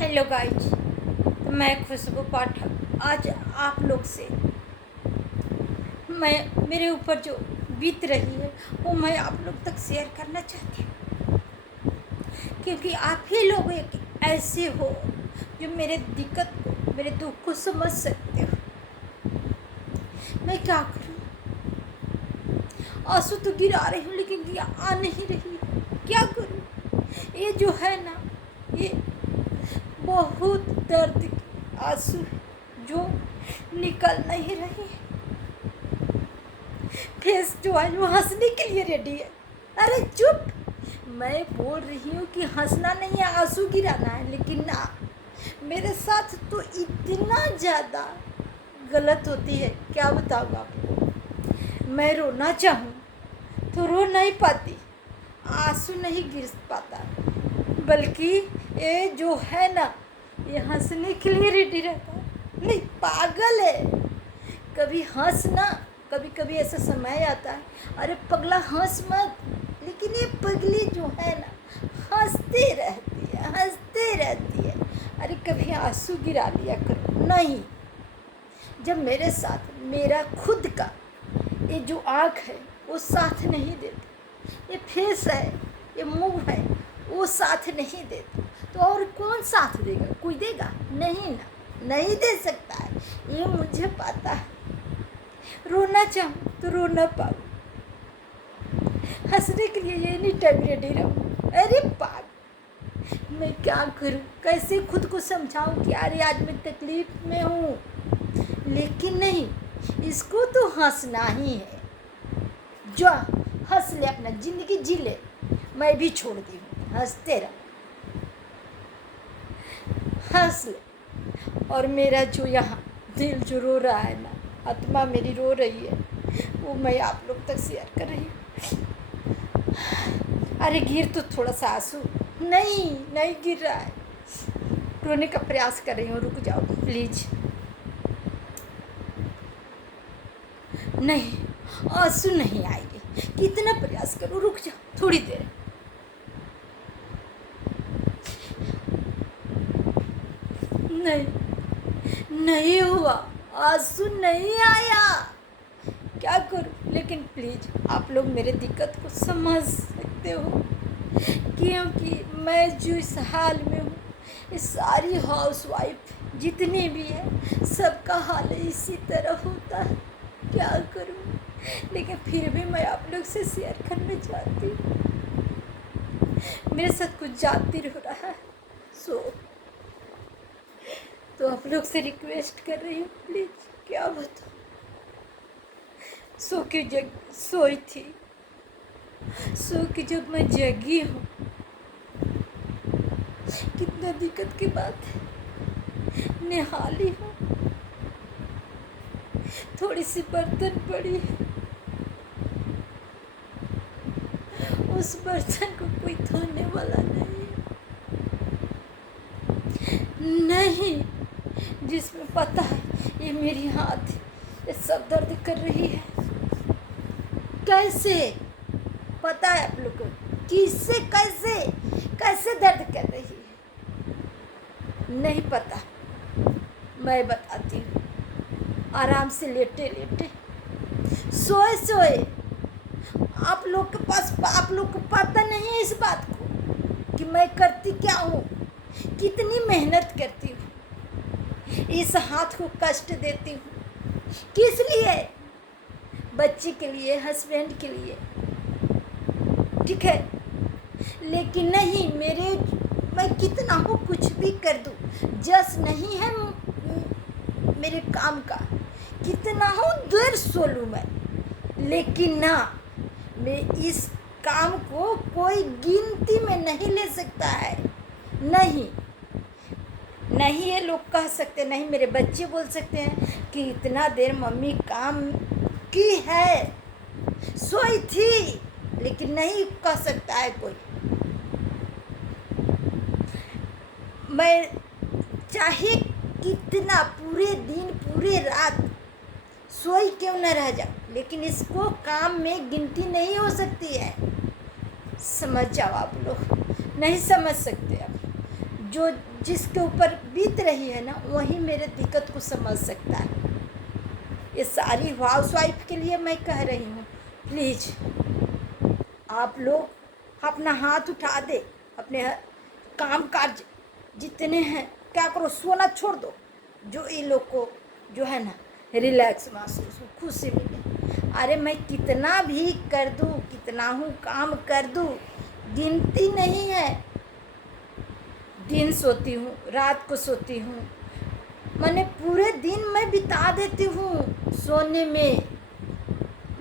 Hello guys. तो मैं खुशबू पाठक आज आप लोग से मैं मेरे ऊपर जो बीत रही है वो मैं आप लोग तक शेयर करना चाहती हूँ, क्योंकि आप ही लोग एक ऐसे हो जो मेरे दिक्कत को, मेरे दुख को समझ सकते हो। मैं क्या करूँ, आंसू तो गिरा रही हूँ लेकिन ये आ नहीं रही है। क्या करूँ, ये जो है ना, ये बहुत दर्द की आंसू है जो निकल नहीं रही है। फेस जो है वो हंसने के लिए रेडी है। अरे चुप, मैं बोल रही हूँ कि हंसना नहीं है, आंसू गिराना है। लेकिन ना, मेरे साथ तो इतना ज़्यादा गलत होती है, क्या बताऊँ आपको। मैं रोना चाहूँ तो रो नहीं पाती, आंसू नहीं गिर पाता, बल्कि ये जो है ना, ये हंसने के लिए रेडी रहता है। नहीं, पागल है। कभी हंसना, कभी कभी ऐसा समय आता है, अरे पगला हंस मत, लेकिन ये पगली जो है ना, हंसती रहती है, हंसती रहती है। अरे कभी आंसू गिरा लिया करो। नहीं, जब मेरे साथ मेरा खुद का ये जो आँख है वो साथ नहीं देता, ये फेस है, ये मुंह है, वो साथ नहीं देता, तो और कौन साथ देगा? कोई देगा? नहीं ना, नहीं दे सकता है, ये मुझे पता है। रोना चाहूँ तो रो ना पाऊँ, हंसने के लिए ये नहीं टाइम रेडी रहूँ। अरे पाग, मैं क्या करूँ, कैसे खुद को समझाऊँ कि अरे आज मैं तकलीफ में हूँ। लेकिन नहीं, इसको तो हंसना ही है। जो हंस ले, अपना ज़िंदगी जी ले, मैं भी छोड़ दी हूँ, हंसते रहो, हंस ले। और मेरा जो यहाँ दिल जो रो रहा है ना, आत्मा मेरी रो रही है, वो मैं आप लोग तक शेयर कर रही हूँ। अरे गिर तो थोड़ा सा आंसू, नहीं नहीं गिर रहा है। रोने का प्रयास कर रही हूँ, रुक जाओ प्लीज। नहीं, आंसू नहीं आएंगे, कितना प्रयास करूँ, रुक जाओ थोड़ी देर। नहीं, नहीं हुआ, आंसू नहीं आया। क्या करूँ, लेकिन प्लीज आप लोग मेरे दिक्कत को समझ सकते हो, क्योंकि मैं जो इस हाल में हूँ, इस सारी हाउसवाइफ जितनी भी है, सबका हाल इसी तरह होता है। क्या करूँ, लेकिन फिर भी मैं आप लोग से शेयर करना चाहती हूँ। मेरे साथ कुछ जाती रह रहा है, तो आप लोग से रिक्वेस्ट कर रही हूँ, प्लीज़। क्या बताऊँ, सोई थी, सो के जब मैं जगी हूँ, कितना दिक्कत की बात है। निहाली हूँ, थोड़ी सी बर्तन पड़ी है, उस बर्तन को कोई धोने वाला नहीं, जिसमें पता है ये मेरी हाथ ये सब दर्द कर रही है। कैसे पता है आप लोग को, किससे कैसे कैसे दर्द कर रही है? नहीं पता, मैं बताती हूँ। आराम से लेटे लेटे, सोए सोए, आप लोग के पास, आप लोग को पता नहीं है इस बात को कि मैं करती क्या हूँ, कितनी मेहनत करती हूँ, इस हाथ को कष्ट देती हूँ। किस लिए? बच्चे के लिए, हस्बैंड के लिए, ठीक है। लेकिन नहीं, मैं कितना हो कुछ भी कर दूँ, जस नहीं है मेरे काम का, कितना हो देर सो लूँ मैं, लेकिन ना, मैं इस काम को कोई गिनती में नहीं ले सकता है। नहीं नहीं, ये लोग कह सकते नहीं, मेरे बच्चे बोल सकते हैं कि इतना देर मम्मी काम की है, सोई थी, लेकिन नहीं कह सकता है कोई। मैं चाहे कितना पूरे दिन पूरे रात सोई क्यों न रह जाऊँ, लेकिन इसको काम में गिनती नहीं हो सकती है। समझ जाओ आप लोग, नहीं समझ सकते। अब जो जिसके ऊपर बीत रही है ना, वही मेरे दिक्कत को समझ सकता है। ये सारी हाउसवाइफ के लिए मैं कह रही हूँ, प्लीज़ आप लोग अपना हाथ उठा दे, अपने काम काज जितने हैं क्या करो, सोना छोड़ दो, जो इन लोग को जो है ना रिलैक्स महसूस हो, खुशी मिले। अरे मैं कितना भी कर दूँ, कितना हूँ काम कर दूँ, गिनती नहीं है। दिन सोती हूँ, रात को सोती हूँ, मैंने पूरे दिन मैं बिता देती हूँ सोने में,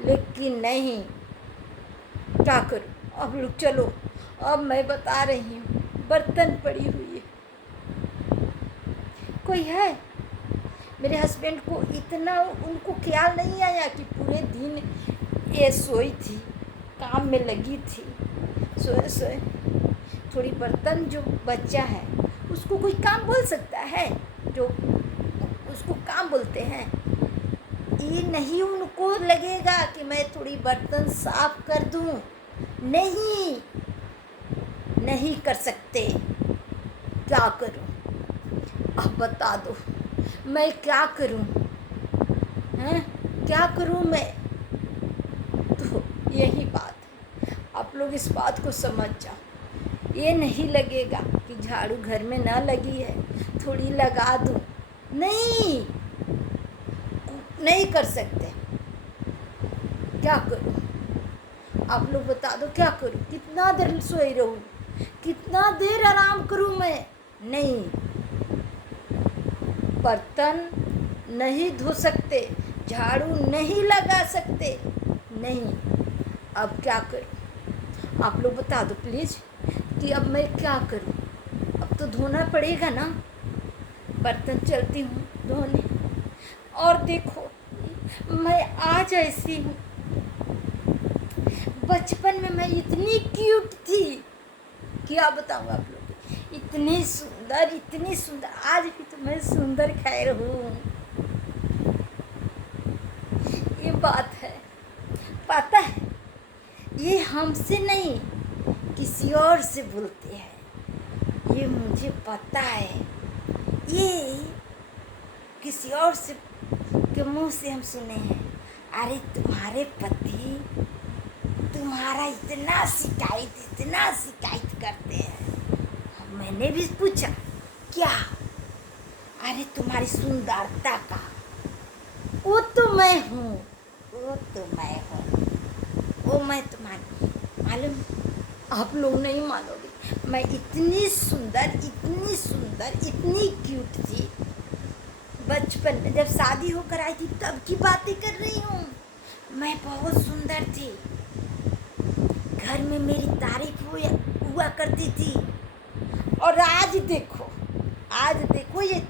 लेकिन नहीं, क्या करूँ। अब लोग चलो, अब मैं बता रही हूँ, बर्तन पड़ी हुई है, कोई है। मेरे हस्बैंड को इतना उनको ख्याल नहीं आया कि पूरे दिन ये सोई थी, काम में लगी थी, सोए सोए थोड़ी बर्तन जो बच्चा है उसको कोई काम बोल सकता है, जो उसको काम बोलते हैं। ये नहीं उनको लगेगा कि मैं थोड़ी बर्तन साफ कर दूं, नहीं, नहीं कर सकते। क्या करूं, अब बता दो मैं क्या करूं, हैं क्या करूं मैं। तो यही बात है, आप लोग इस बात को समझ जाओ। ये नहीं लगेगा कि झाड़ू घर में ना लगी है, थोड़ी लगा दूं, नहीं, नहीं कर सकते। क्या करूं, आप लोग बता दो क्या करूं, कितना देर सोई रहूं, कितना देर आराम करूं मैं। नहीं, बर्तन नहीं धो सकते, झाड़ू नहीं लगा सकते, नहीं। अब क्या करूं, आप लोग बता दो प्लीज़ कि अब मैं क्या करूं। अब तो धोना पड़ेगा ना, बर्तन चलती हूँ धोने। और देखो मैं आज ऐसी हूँ, बचपन में मैं इतनी क्यूट थी, क्या बताऊँ आप लोग, इतनी सुंदर, इतनी सुंदर। आज भी तो मैं सुंदर खैर हूँ, ये बात है। पता है, ये हमसे नहीं किसी और से बोलते हैं, ये मुझे पता है। ये किसी और से के मुंह से हम सुने हैं, अरे तुम्हारे पति तुम्हारा इतना शिकायत करते हैं। मैंने भी पूछा क्या, अरे तुम्हारी सुंदरता का, वो तो मैं हूँ, वो तो मैं हूँ, वो मैं तुम्हारी, मालूम, आप लोग नहीं मानोगे, मैं इतनी सुंदर, इतनी सुंदर, इतनी क्यूट थी। बचपन में जब शादी होकर आई थी तब की बातें कर रही हूँ, मैं बहुत सुंदर थी, घर में मेरी तारीफ हुआ करती थी। और आज देखो ये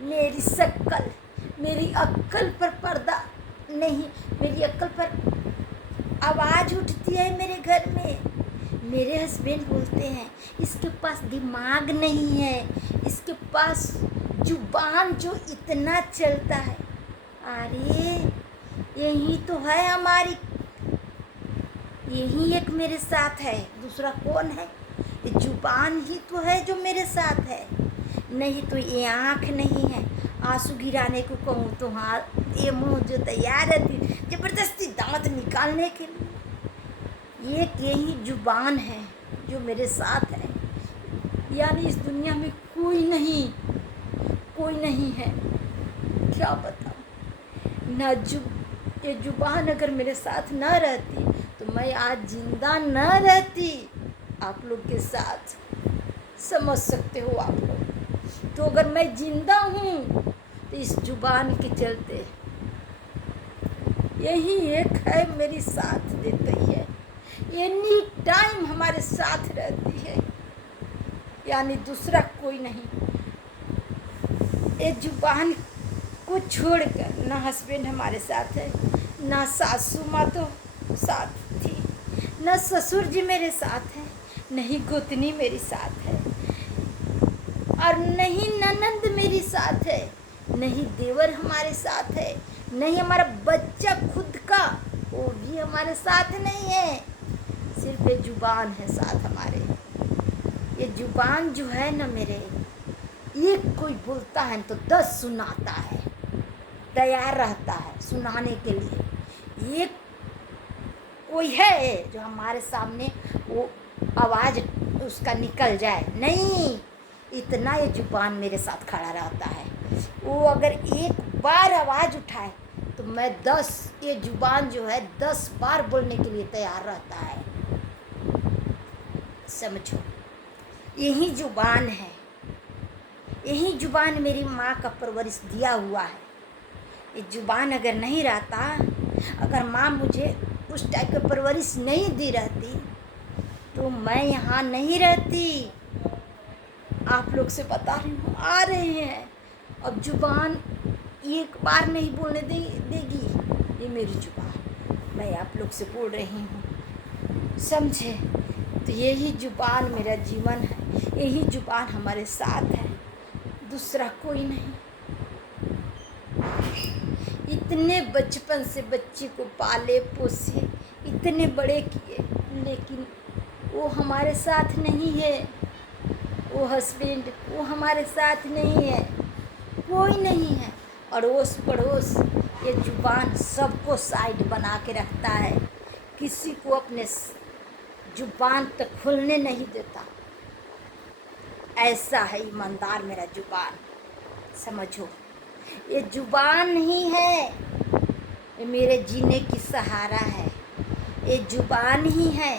मेरी शक्ल, मेरी अक्ल पर पर्दा नहीं, मेरी अक्ल पर आवाज़ उठती है मेरे घर में। मेरे हस्बैंड बोलते हैं इसके पास दिमाग नहीं है, इसके पास जुबान जो इतना चलता है। अरे यही तो है हमारी, यही एक मेरे साथ है, दूसरा कौन है। ये जुबान ही तो है जो मेरे साथ है, नहीं तो ये आँख नहीं है, आंसू गिराने को कहूँ तो हाँ, ये मुंह जो तैयार रहती ज़बरदस्ती दांत निकालने के लिए, एक यही जुबान है जो मेरे साथ है। यानी इस दुनिया में कोई नहीं है, क्या बताऊँ ना। ये जुबान अगर मेरे साथ ना रहती तो मैं आज जिंदा न रहती। आप लोग के साथ समझ सकते हो आप लोग। तो अगर मैं जिंदा हूँ तो इस जुबान के चलते, यही एक है मेरी साथ देती है, एनी टाइम हमारे साथ रहती है, यानी दूसरा कोई नहीं। ये जुबान को छोड़कर ना हस्बैंड हमारे साथ है, ना सासू माँ तो साथ थी, ना ससुर जी मेरे साथ है, नहीं गोतनी मेरी साथ है, और नहीं ननंद मेरी साथ है, नहीं देवर हमारे साथ है, नहीं हमारा बच्चा खुद का वो भी हमारे साथ नहीं है। सिर्फ ये जुबान है साथ हमारे। ये जुबान जो है ना मेरे, एक कोई बोलता है तो 10 सुनाता है, तैयार रहता है सुनाने के लिए। एक कोई है जो हमारे सामने वो आवाज़ उसका निकल जाए नहीं, इतना ये जुबान मेरे साथ खड़ा रहता है। वो अगर एक बार आवाज़ उठाए तो मैं 10, ये जुबान जो है 10 बार बोलने के लिए तैयार रहता है। समझो, यही जुबान है, यही जुबान मेरी माँ का परवरिश दिया हुआ है। ये जुबान अगर नहीं रहता, अगर माँ मुझे उस टाइप की परवरिश नहीं दी रहती तो मैं यहाँ नहीं रहती। आप लोग से बता रही हूँ, आ रहे हैं। अब जुबान एक बार नहीं बोलने देगी ये मेरी जुबान, मैं आप लोग से बोल रही हूँ, समझे। तो यही जुबान मेरा जीवन है, यही जुबान हमारे साथ है, दूसरा कोई नहीं। इतने बचपन से बच्चे को पाले पोसे, इतने बड़े किए, लेकिन वो हमारे साथ नहीं है। वो हस्बैंड वो हमारे साथ नहीं है, कोई नहीं है। अड़ोस पड़ोस ये जुबान सबको साइड बना के रखता है, किसी को अपने जुबान तक खुलने नहीं देता। ऐसा है ईमानदार मेरा जुबान, समझो। ये जुबान ही है, ये मेरे जीने की सहारा है। ये जुबान ही है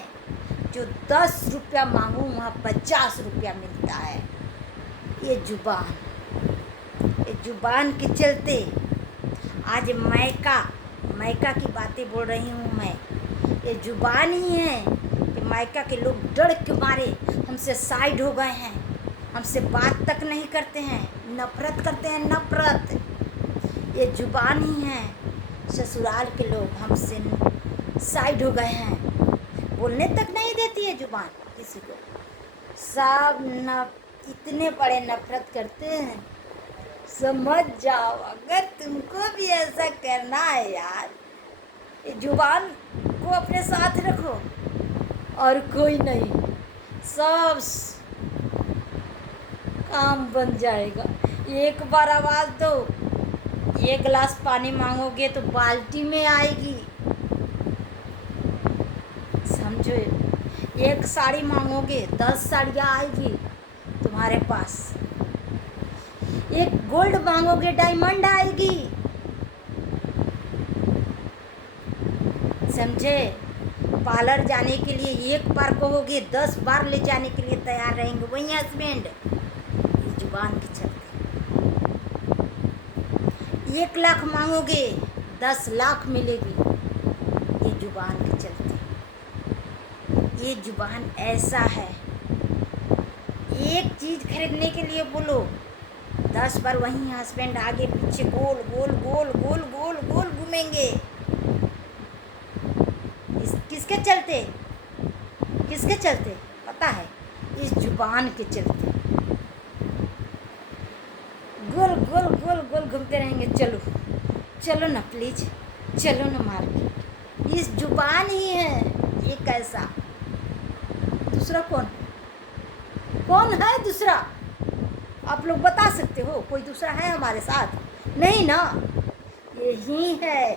जो 10 रुपया मांगूँ वहाँ 50 रुपया मिलता है। ये जुबान के चलते आज मायका की बातें बोल रही हूँ मैं। ये जुबान ही है कि मायका के लोग डर के मारे हमसे साइड हो गए हैं, हमसे बात तक नहीं करते हैं, नफरत करते हैं, नफरत। ये जुबान ही है, ससुराल के लोग हमसे साइड हो गए हैं, बोलने तक नहीं देती है जुबान किसी को। सब इतने बड़े नफरत करते हैं, समझ जाओ। अगर तुमको भी ऐसा करना है यार, ये जुबान को अपने साथ रखो और कोई नहीं, सब काम बन जाएगा। एक बार आवाज़ दो, 1 गिलास पानी मांगोगे तो बाल्टी में आएगी, समझो। 1 साड़ी मांगोगे 10 साड़ियाँ आएगी तुम्हारे पास। 1 गोल्ड मांगोगे डायमंड आएगी, समझे। पार्लर जाने के लिए 1 बार कहोगे 10 बार ले जाने के लिए तैयार रहेंगे वही हस्बैंड। ये जुबान के चलते 1 लाख मांगोगे 10 लाख मिलेगी, ये जुबान के चलते। ये जुबान ऐसा है, एक चीज़ खरीदने के लिए बोलो 10 बार वहीं हस्बैंड आगे पीछे गोल गोल गोल गोल गोल गोल घूमेंगे। किसके चलते, किसके चलते पता है? इस जुबान के चलते गोल गोल गोल गोल घूमते रहेंगे। चलो चलो ना प्लीज, चलो ना मार्केट। इस जुबान ही है ये। कैसा दूसरा कौन है दूसरा? आप लोग बता सकते हो कोई दूसरा है हमारे साथ? नहीं ना, यही है,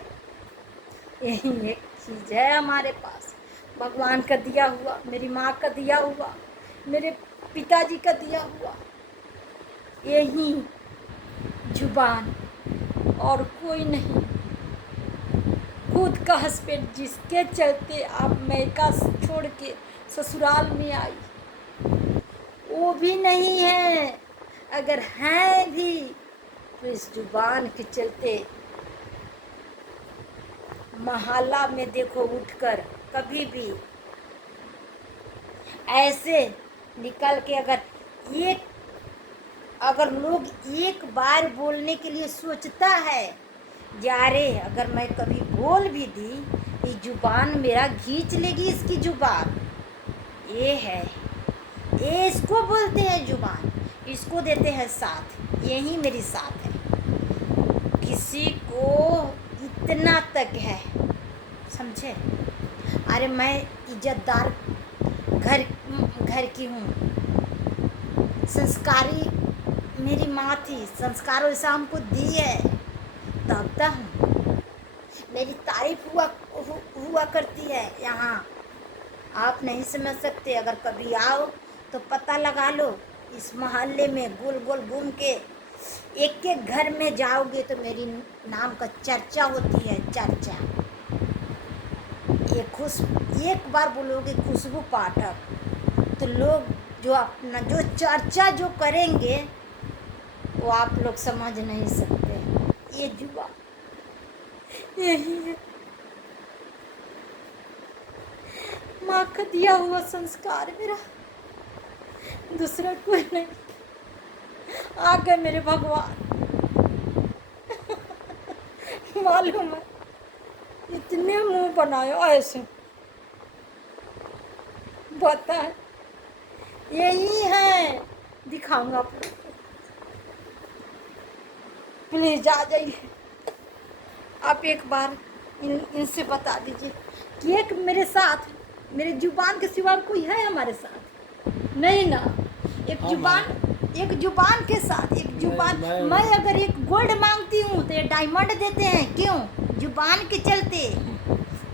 यही एक चीज़ है हमारे पास, भगवान का दिया हुआ, मेरी माँ का दिया हुआ, मेरे पिताजी का दिया हुआ, यही जुबान और कोई नहीं। खुद का हस्बैंड जिसके चलते आप मैका छोड़ के ससुराल में आई, वो भी नहीं है। अगर है भी तो इस जुबान के चलते मोहल्ला में देखो उठकर कभी भी ऐसे निकल के अगर लोग 1 बार बोलने के लिए सोचता है, यारे अगर मैं कभी बोल भी दी ये जुबान मेरा खींच लेगी, इसकी जुबान ये है, ये इसको बोलते हैं जुबान, इसको देते हैं साथ, यही मेरी साथ है। किसी को इतना तक है, समझे। अरे मैं इज्जतदार घर की हूँ, संस्कारी मेरी माँ थी, संस्कार वैसा हमको दी है, दबता हूँ। मेरी तारीफ हुआ करती है यहाँ। आप नहीं समझ सकते, अगर कभी आओ तो पता लगा लो। इस मोहल्ले में गोल गोल घूम के एक एक घर में जाओगे तो मेरी नाम का चर्चा होती है, चर्चा। एक बार बोलोगे खुशबू पाठक तो लोग जो अपना जो चर्चा जो करेंगे वो आप लोग समझ नहीं सकते। ये जुआ यही है, माँ का दिया हुआ संस्कार मेरा, दूसरा कोई नहीं। आ गए मेरे भगवान। मालूम है इतने मुंह बनाए ऐसे, बता है यही है। दिखाऊंगा आप लोग, प्लीज आ जाइए। आप एक बार इनसे बता दीजिए कि एक मेरे साथ, मेरे जुबान के सिवा कोई है हमारे साथ? नहीं ना। एक जुबान के साथ, एक जुबान। मैं अगर एक गोल्ड मांगती हूँ तो ये डायमंड देते हैं, क्यों? जुबान के चलते,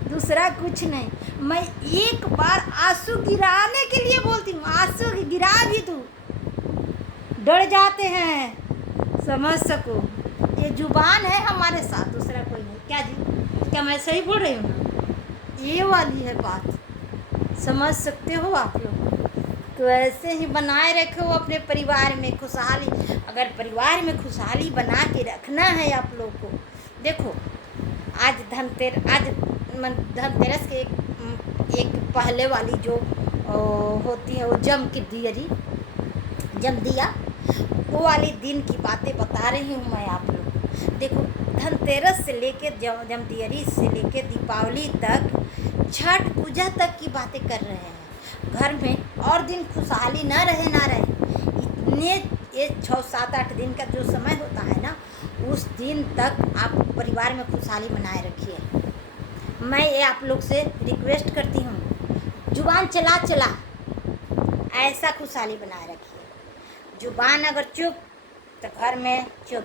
दूसरा कुछ नहीं। मैं एक बार आंसू गिराने के लिए बोलती हूँ, आंसू गिरा भी तू डर जाते हैं, समझ सको। ये जुबान है हमारे साथ, दूसरा कोई नहीं। क्या जी, क्या मैं सही बोल रही हूँ ना? ये वाली है बात, समझ सकते हो आप लोग। तो ऐसे ही बनाए रखो अपने परिवार में खुशहाली। अगर परिवार में खुशहाली बना के रखना है आप लोग को, देखो आज धनतेरस के एक पहले वाली जो होती है वो जम दिया, वो वाली दिन की बातें बता रही हूँ मैं आप लोग को। देखो धनतेरस से लेके जमदियरी से लेके दीपावली तक, छठ पूजा तक की बातें कर रहे हैं। घर में और दिन खुशहाली ना रहे इतने ये 6-7-8 दिन का जो समय होता है ना, उस दिन तक आप परिवार में खुशहाली बनाए रखिए। मैं ये आप लोग से रिक्वेस्ट करती हूँ, जुबान चला ऐसा खुशहाली बनाए रखिए। जुबान अगर चुप तो घर में चुप।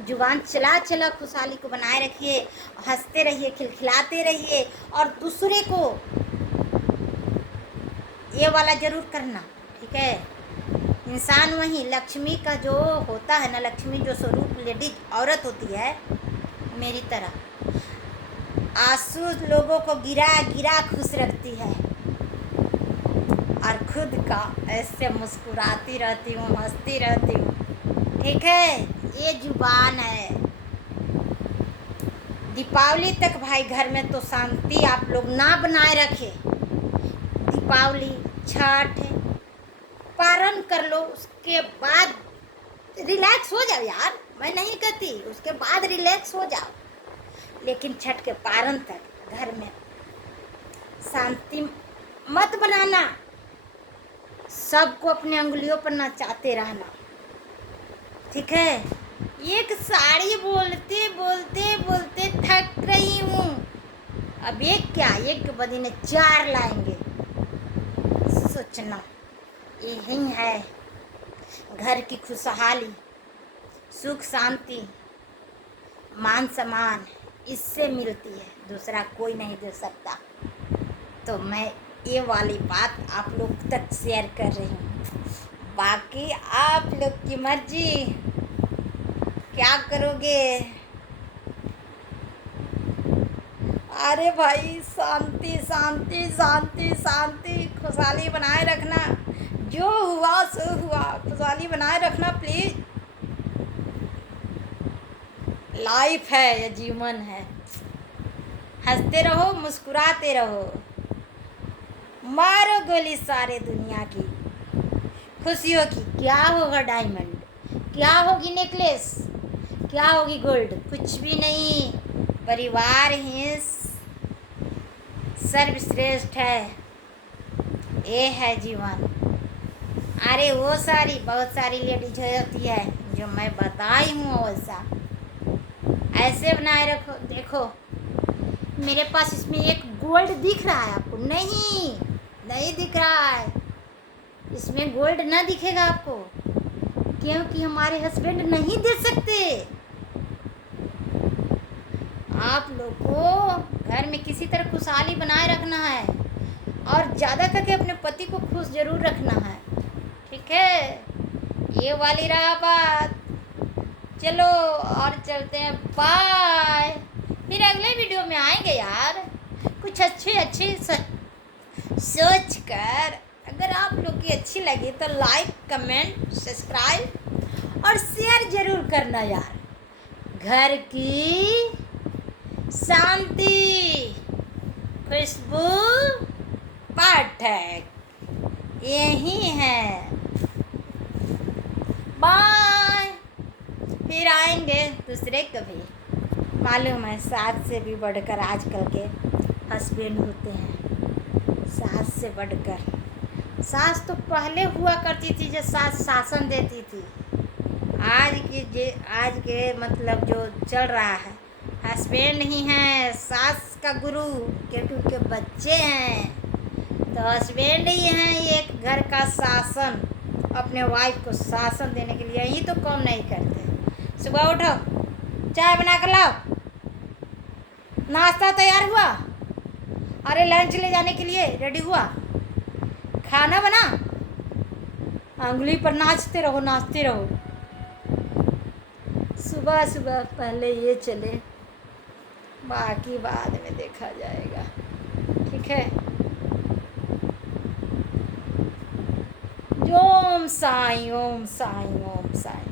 जुबान चला खुशहाली को बनाए रखिए, हंसते रहिए, खिलखिलाते रहिए। और दूसरे को ये वाला ज़रूर करना, ठीक है? इंसान वही लक्ष्मी का जो होता है ना, लक्ष्मी जो स्वरूप लेडीज औरत होती है, मेरी तरह आंसू लोगों को गिरा खुश रखती है और खुद का ऐसे मुस्कुराती रहती हूँ, हंसती रहती हूँ, ठीक है? ये जुबान है। दीपावली तक भाई घर में तो शांति आप लोग ना बनाए रखे। दीपावली, छठ पारण कर लो, उसके बाद रिलैक्स हो जाओ यार, मैं नहीं कहती, उसके बाद रिलैक्स हो जाओ। लेकिन छठ के पारण तक घर में शांति मत बनाना, सबको अपने अंगुलियों पर नचाते रहना, ठीक है? एक साड़ी बोलते थक रही हूँ। अब एक क्या, एक बदीने 4 लाएंगे। सोचना यही है घर की खुशहाली, सुख शांति, मान सम्मान, इससे मिलती है, दूसरा कोई नहीं दे सकता। तो मैं ये वाली बात आप लोग तक शेयर कर रही हूँ। बाकी आप लोग की मर्जी, क्या करोगे? अरे भाई शांति शांति शांति शांति, खुशहाली बनाए रखना। जो हुआ सो हुआ, खुशहाली बनाए रखना प्लीज। लाइफ है, ये जीवन है, हंसते रहो, मुस्कुराते रहो, मारो गोली सारे दुनिया की खुशियों की। क्या होगा डायमंड, क्या होगी नेकलेस, क्या होगी गोल्ड? कुछ भी नहीं। परिवार ही सर्वश्रेष्ठ है, ये है जीवन। अरे वो बहुत सारी लेडीज होती है जो मैं बताई हूँ, वैसा ऐसे बनाए रखो। देखो मेरे पास इसमें एक गोल्ड दिख रहा है आपको? नहीं दिख रहा है, इसमें गोल्ड ना दिखेगा आपको, क्योंकि हमारे हस्बैंड नहीं दे सकते। आप लोग को घर में किसी तरह खुशहाली बनाए रखना है और ज़्यादा करके अपने पति को खुश जरूर रखना है, ठीक है। ये वाली रहा बात। चलो और चलते हैं, बाय। फिर अगले वीडियो में आएंगे यार, कुछ अच्छे सोच कर। अगर आप लोग की अच्छी लगी तो लाइक, कमेंट, सब्सक्राइब और शेयर जरूर करना यार। घर की शांति, खुशबू पाठक यही है। बाय। फिर आएंगे दूसरे कभी। मालूम है सास से भी बढ़कर आजकल के हस्बैंड होते हैं, सास से बढ़कर। सास तो पहले हुआ करती थी जब सास शासन देती थी। आज के मतलब जो चल रहा है, हस्बैंड ही है सास का गुरु, क्योंकि उनके बच्चे हैं। तो हस्बैंड ही हैं एक घर का शासन, अपने वाइफ को शासन देने के लिए ही तो काम नहीं करते। सुबह उठो, चाय बना कर लाओ, नाश्ता तैयार हुआ, अरे लंच ले जाने के लिए रेडी हुआ, खाना बना, अंगुली पर नाचते रहो। सुबह सुबह पहले ये चले, बाकी बाद में देखा जाएगा, ठीक है। ओम साईं, ओम साईं, ओम साईं।